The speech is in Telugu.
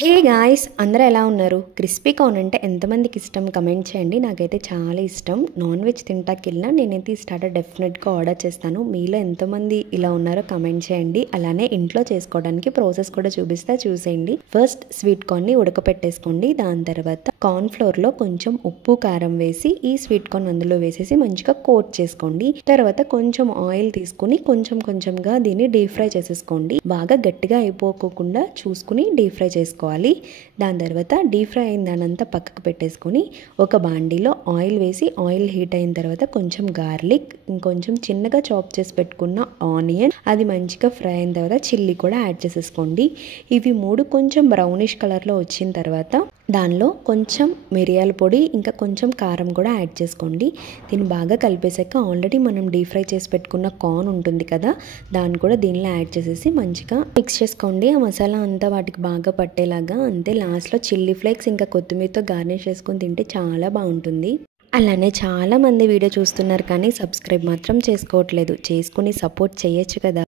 హే గాయ్స్, అందరూ ఎలా ఉన్నారు? క్రిస్పీ కార్న్ అంటే ఎంతమందికి ఇష్టం కమెంట్ చేయండి. నాకైతే చాలా ఇష్టం. నాన్ వెజ్ తింటాకెళ్ళినా నేనైతే ఈ స్టార్టర్ డెఫినెట్గా ఆర్డర్ చేస్తాను. మీలో ఎంతమంది ఇలా ఉన్నారో కమెంట్ చేయండి. అలానే ఇంట్లో చేసుకోవడానికి ప్రాసెస్ కూడా చూసేయండి. ఫస్ట్ స్వీట్ కార్న్ని ఉడకపెట్టేసుకోండి. దాని తర్వాత కార్న్ ఫ్లోర్లో కొంచెం ఉప్పు కారం వేసి ఈ స్వీట్ కార్న్ అందులో వేసేసి మంచిగా కోట్ చేసుకోండి. తర్వాత కొంచెం ఆయిల్ తీసుకుని కొంచెంగా దీన్ని డీప్ ఫ్రై చేసేసుకోండి. బాగా గట్టిగా అయిపోకుండా చూసుకుని డీప్ ఫ్రై చేసుకోవాలి. దాని తర్వాత డీప్ ఫ్రై అయిన దానంతా పక్కకు పెట్టేసుకొని ఒక బాండీలో ఆయిల్ వేసి ఆయిల్ హీట్ అయిన తర్వాత కొంచెం గార్లిక్, ఇంకొంచెం చిన్నగా చాప్ చేసి పెట్టుకున్న ఆనియన్, అది మంచిగా ఫ్రై అయిన తర్వాత చిల్లీ కూడా యాడ్ చేసేసుకోండి. ఇవి మూడు కొంచెం బ్రౌనిష్ కలర్లో వచ్చిన తర్వాత దానిలో కొంచెం మిరియాల పొడి ఇంకా కొంచెం కారం కూడా యాడ్ చేసుకోండి. దీన్ని బాగా కలిపేసాక ఆల్రెడీ మనం డీప్ ఫ్రై చేసి పెట్టుకున్న కార్న్ ఉంటుంది కదా, దాన్ని కూడా దీనిలో యాడ్ చేసేసి మంచిగా మిక్స్ చేసుకోండి. ఆ మసాలా అంతా వాటికి బాగా పట్టేలాగా. అంతే, లాస్ట్లో చిల్లీ ఫ్లేక్స్ ఇంకా కొత్తిమీరతో గార్నిష్ చేసుకొని తింటే చాలా బాగుంటుంది. అలానే చాలామంది వీడియో చూస్తున్నారు కానీ సబ్స్క్రైబ్ మాత్రం చేసుకోవట్లేదు. చేసుకుని సపోర్ట్ చేయొచ్చు కదా.